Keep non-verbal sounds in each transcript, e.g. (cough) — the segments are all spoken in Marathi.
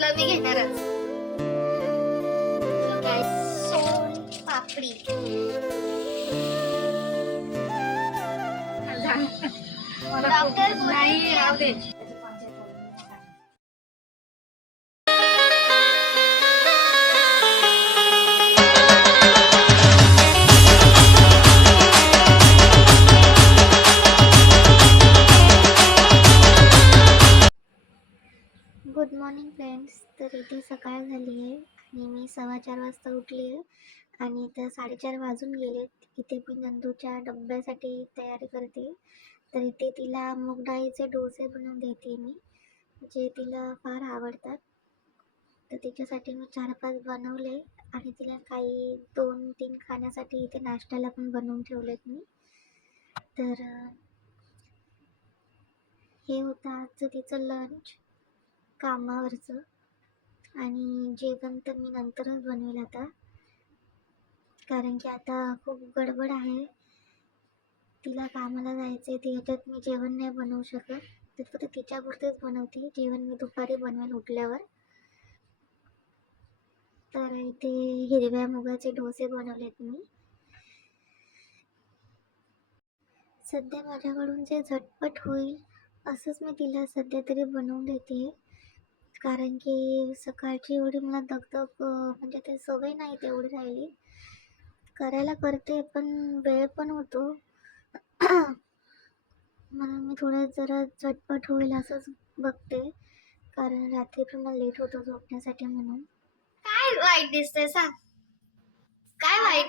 तुला मी घेणारच. पापडी. डॉक्टर नाही गुड मॉर्निंग फ्रेंड्स तर इथे सकाळ झाली आहे आणि मी सव्वा चार वाजता उठली आहे आणि तर साडेचार वाजून गेले इथे मी नंदूच्या डब्यासाठी तयारी करते. तर इथे तिला मूगडाळीचे डोसे बनवून देते मी जे तिला फार आवडतात. तर तिच्यासाठी मी चार पाच बनवले आणि तिला काही दोन तीन खाण्यासाठी इथे नाश्त्याला पण बनवून ठेवलेत मी. तर हे होतं आजचं तिचं लंच कामावरचं. आणि जेवण तर मी नंतरच बनवेल आता. कारण की आता खूप गडबड आहे. तिला कामाला जायचं आहे ते ह्याच्यात मी जेवण नाही बनवू शकत. तर फक्त तिच्यापुरतेच बनवते. जेवण मी दुपारी बनवेल उठल्यावर. तर इथे हिरव्या मुगाचे डोसे बनवलेत मी. सध्या माझ्याकडून जे झटपट होईल असंच मी तिला सध्या तरी बनवून देते. कारण की सकाळची एवढी मला दगदग म्हणजे ते सवय नाही तेवढी राहिली. करायला करते पण वेळ पण होतो. म्हणून मी थोडं जरा झटपट होईल असंच बघते. कारण रात्री पण मला लेट होतो झोपण्यासाठी म्हणून. काय वाईट दिसतंय सांग. काय वाईट?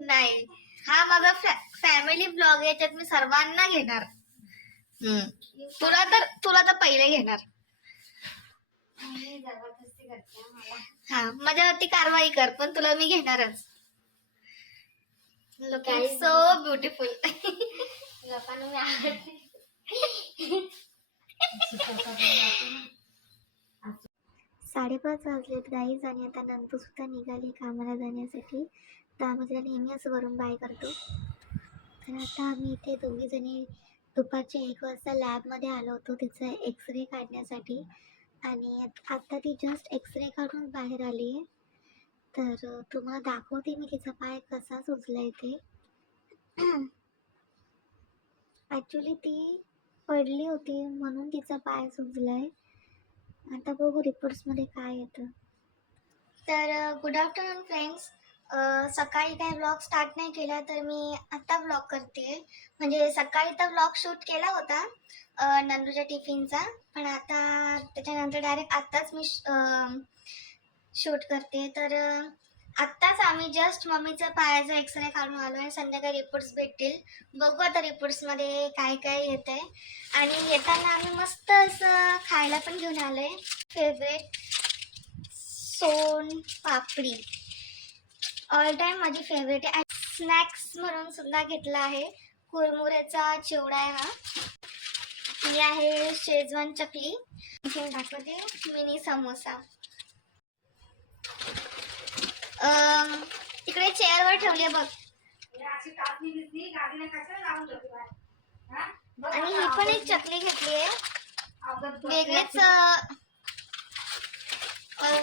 नाही. हा माझा फॅमिली ब्लॉग याच्यात मी सर्वांना घेणार. तुला तर तुला तर पहिले घेणार. हा माझ्यावरती कारवाई कर पण तुला मी घेणारच. सो ब्युटिफुल लोकांना मी आवडते साडेपाच वाजलेत गाईज आणि आता नंतू सुद्धा निघाली कामाला जाण्यासाठी. तर आम्ही तिला नेहमी असं वरून बाय करतो. तर आता आम्ही इथे दोघी दुपारची एक वाजता लॅबमध्ये आलो होतो तिचा एक्सरे काढण्यासाठी. आणि आत्ता ती जस्ट एक्सरे काढून बाहेर आली आहे. तर तुम्हाला दाखवते मी तिचा पाय कसा सुजला आहे ते. (clears throat) ॲक्च्युली ती पडली होती म्हणून तिचा पाय सुजला आहे आता बघू रिपोर्ट्समध्ये काय येतं. तर गुड आफ्टरनून फ्रेंड्स सकाळी काय ब्लॉग स्टार्ट नाही केला तर मी आत्ता ब्लॉग करते. म्हणजे सकाळी तर ब्लॉग शूट केला होता नंदूच्या टिफिनचा. पण आता त्याच्यानंतर डायरेक्ट आत्ताच मी शूट करते. तर आत्ताच आम्ही जस्ट मम्मीचं पायाचा एक्सरे काढून आलो आणि संध्याकाळी रिपोर्ट्स भेटतील. बघू आता रिपोर्ट्समध्ये काय काय येत आहे आणि येताना आम्ही मस्त असं खायला पण घेऊन आलो आहे favourite soan papdi. All time माझी फेवरेट आहे. स्नॅक्स म्हणून सुद्धा घेतला आहे. कुरमुऱ्याचा चिवडा आहे हा. ही आहे शेजवान चकली. आणखीन दाखवते. मिनी समोसा तिकडे चेअरवर ठेवली बघ. आणि ही पण एक चकली घेतली आहे वेगळीच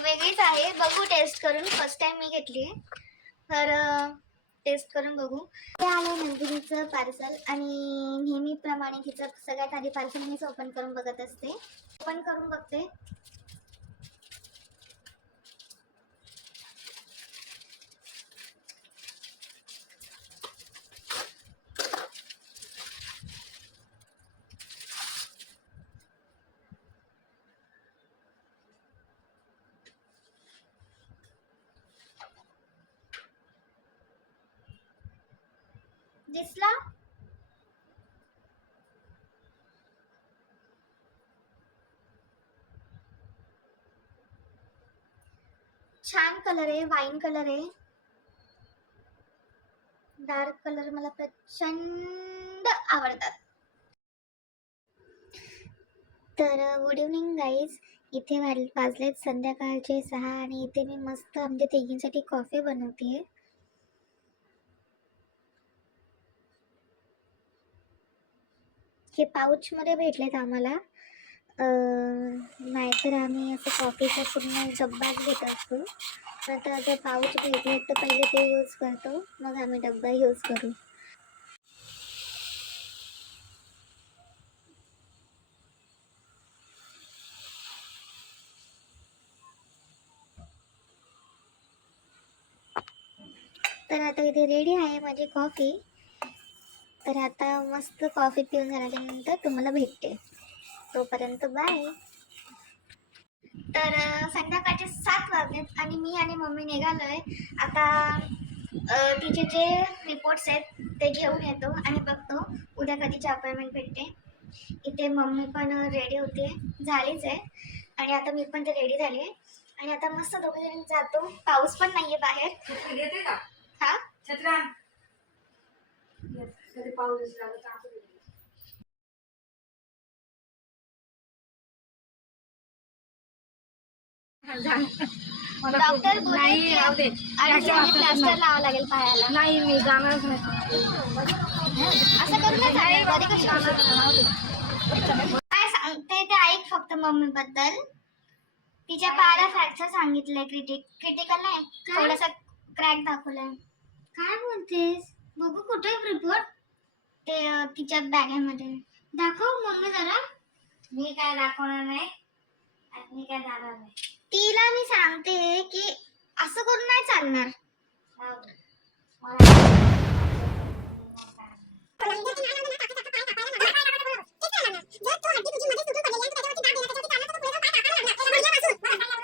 वेगळीच आहे. बघू टेस्ट करून. फर्स्ट टाइम मी घेतली आहे तर टेस्ट करून बघू. हे आलं नंदिनीचं पार्सल आणि नेहमीप्रमाणे तिचं सगळ्यात आधी पार्सल मीच ओपन करून बघत असते. ओपन करून बघते. दिसला? छान कलर आहे वाईन कलर आहे. डार्क कलर मला प्रचंड आवडतात. तर गुड इव्हनिंग गाईज इथे वाजलेत संध्याकाळचे सहा आणि इथे मी मस्त आमच्या तिघींसाठी कॉफी बनवते हे पाऊचमध्ये भेटलेत आम्हाला नाहीतर आम्ही असं कॉफीचा पूर्ण डब्बाच घेत असतो. नंतर जर पाऊच भेटले तर पहिले ते यूज करतो मग आम्ही डब्बा यूज करू. तर आता इथे रेडी आहे माझी कॉफी तर आता मस्त कॉफी पिऊन झाल्यानंतर तुम्हाला भेटते. तोपर्यंत बाय तर संध्याकाळचे सात वाजलेत आणि मी आणि मम्मी निघालोय. आता अं, तिचे जे रिपोर्ट्स आहेत ते घेऊन येतो आणि बघतो उद्या कधीची अपॉइंटमेंट भेटते. इथे मम्मी पण रेडी होते झालीच आहे. आणि आता मी पण ते रेडी झाली आहे आणि आता मस्त दोघे जण जातो. पाऊस पण नाहीये बाहेर. हा? छत्रा कधी पाऊस डॉक्टर नाही प्लास्टर लागेल पायाला. नाही मी जाणारच नाही. असं करू नका. काय सांगते ते ऐक फक्त मम्मी बद्दल तिच्या पायाला फ्रॅक्चर सांगितलंय क्रिटिक क्रिटिकल नाही. थोडासा क्रॅक दाखवलाय. काय बोलतेस? बघू कुठे रिपोर्ट ते तिच्या बॅगेमध्ये. दाखव मम्मी जरा. मी काय दाखवणार नाही आणि मी काय जाणार नाही. तिला मी सांगते की असं करून नाही चालणार. मला तर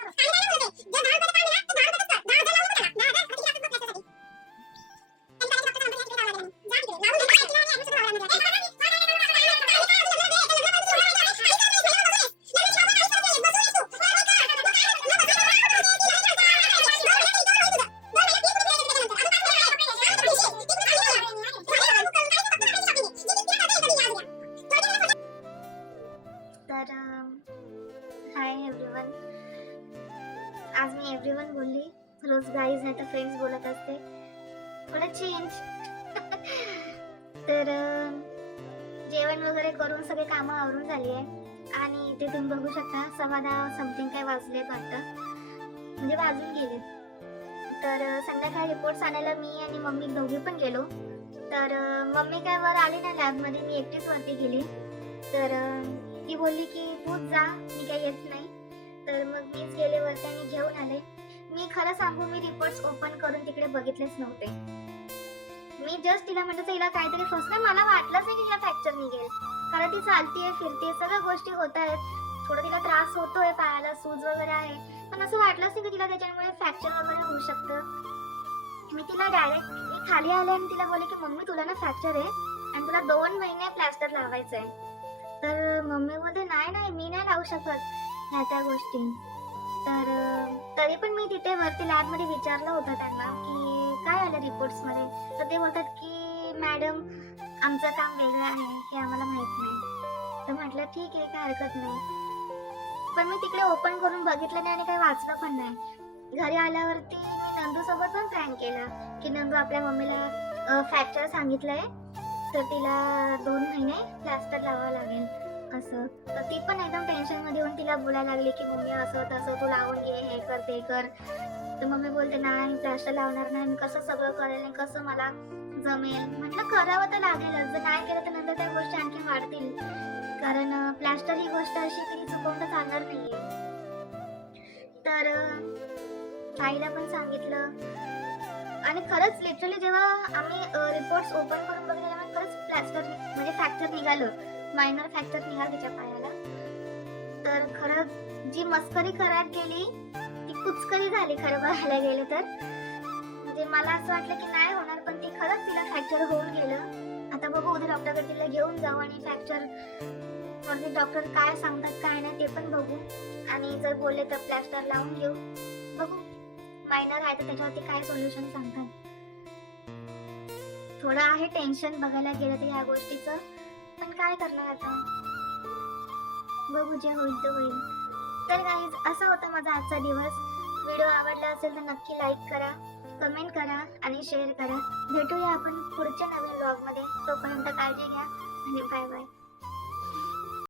रोज नाही तर फ्रेंड्स बोलत असते. थोडं चेंज (laughs) तर जेवण वगैरे करून सगळे कामं आवरून झाली आहे. आणि इथे तुम्ही बघू शकता सव्वा दहा समथिंग काय वाजले वाटतं. म्हणजे वाजून गेले. तर संध्याकाळी रिपोर्ट्स आणायला मी आणि मम्मी दोघी पण गेलो. तर मम्मी काय वर आली ना लॅबमध्ये मी एकटीच वरती गेली. तर ती बोलली की तूच जा मी काही येत नाही. तर मग मीच गेले वरती आणि घेऊन आले. मी खरं सांगू मी रिपोर्ट्स ओपन करून तिकडे बघितलेच नव्हते. मी जस्ट तिला म्हटलं तिला काहीतरी फसलं. मला वाटलंच नाही की तिला फ्रॅक्चर निघेल. कारण ती चालतीये फिरते सगळ्या गोष्टी होत आहेत. थोडं तिला त्रास होतोय पायाला सूज वगैरे आहे. पण असं वाटलंच नाही की तिला त्याच्यामुळे फ्रॅक्चर वगैरे होऊ शकतं. मी तिला डायरेक्ट मी खाली आले आणि तिला बोलले की मम्मी तुला ना फ्रॅक्चर आहे आणि तुला दोन महिने प्लॅस्टर लावायचं आहे तर मम्मी बोलते नाही नाही मी नाही लावू शकत. ह्या त्या गोष्टी. तर तरी पण मी तिथे वरती लॅबमध्ये विचारलं होतं त्यांना की काय आलं रिपोर्ट्समध्ये तर ते बोलतात की मॅडम आमचं काम वेगळं आहे हे आम्हाला माहीत नाही. तर म्हटलं ठीक आहे काय हरकत नाही. पण मी तिकडे ओपन करून बघितलं नाही आणि काही वाचलं पण नाही. घरी आल्यावरती मी नंदू सोबत पण प्रँक केला की नंदू आपल्या मम्मीला फ्रॅक्चर सांगितलंय तर तिला दोन महिने प्लास्टर लावावं लागेल. असं. तर ती पण एकदम टेन्शनमध्ये येऊन तिला बोलायला लागली की मम्मी असं तसं तू लावून घे हे कर ते कर. तर मम्मी बोलते नाही प्लास्टर लावणार नाही. मी कसं सगळं करेल आणि कसं मला जमेल? म्हटलं करावं तर लागेलच. जर नाही केलं तर नंतर त्या गोष्टी आणखी वाढतील. कारण प्लास्टर ही गोष्ट अशी की ती चुकवता चालणार नाहीये. तर अं, ताईला पण सांगितलं. आणि खरंच लिटरली जेव्हा आम्ही रिपोर्ट्स ओपन करून बघितले खरंच प्लास्टर म्हणजे फ्रॅक्चर निघालं. मायनर फॅक्टर निघाल तिच्या पायाला. तर खरं जी मस्करी करत गेली ती कुचकरी झाली खरं बघायला गेलं तर. म्हणजे मला असं वाटलं की नाही होणार पण ती खरंच तिला फ्रॅक्चर होऊन गेलं. आता बघू उद्या डॉक्टरकडे तिला घेऊन जाऊ आणि फ्रॅक्चर वरती डॉक्टर काय सांगतात काय नाही ते पण बघू. आणि जर बोलले तर प्लॅस्टर लावून घेऊ. बघू. मायनर आहे तर त्याच्यावरती काय सोल्युशन सांगतात. थोडं आहे टेन्शन बघायला गेलं तर ह्या गोष्टीचं. पण काय करणार आता? बघू जे होईल ते होईल. तर काही असा होता माझा आजचा दिवस. व्हिडिओ आवडला असेल तर नक्की लाईक करा कमेंट करा आणि शेअर करा. भेटूया आपण पुढच्या नवीन ब्लॉगमध्ये तोपर्यंत काळजी घ्या आणि बाय बाय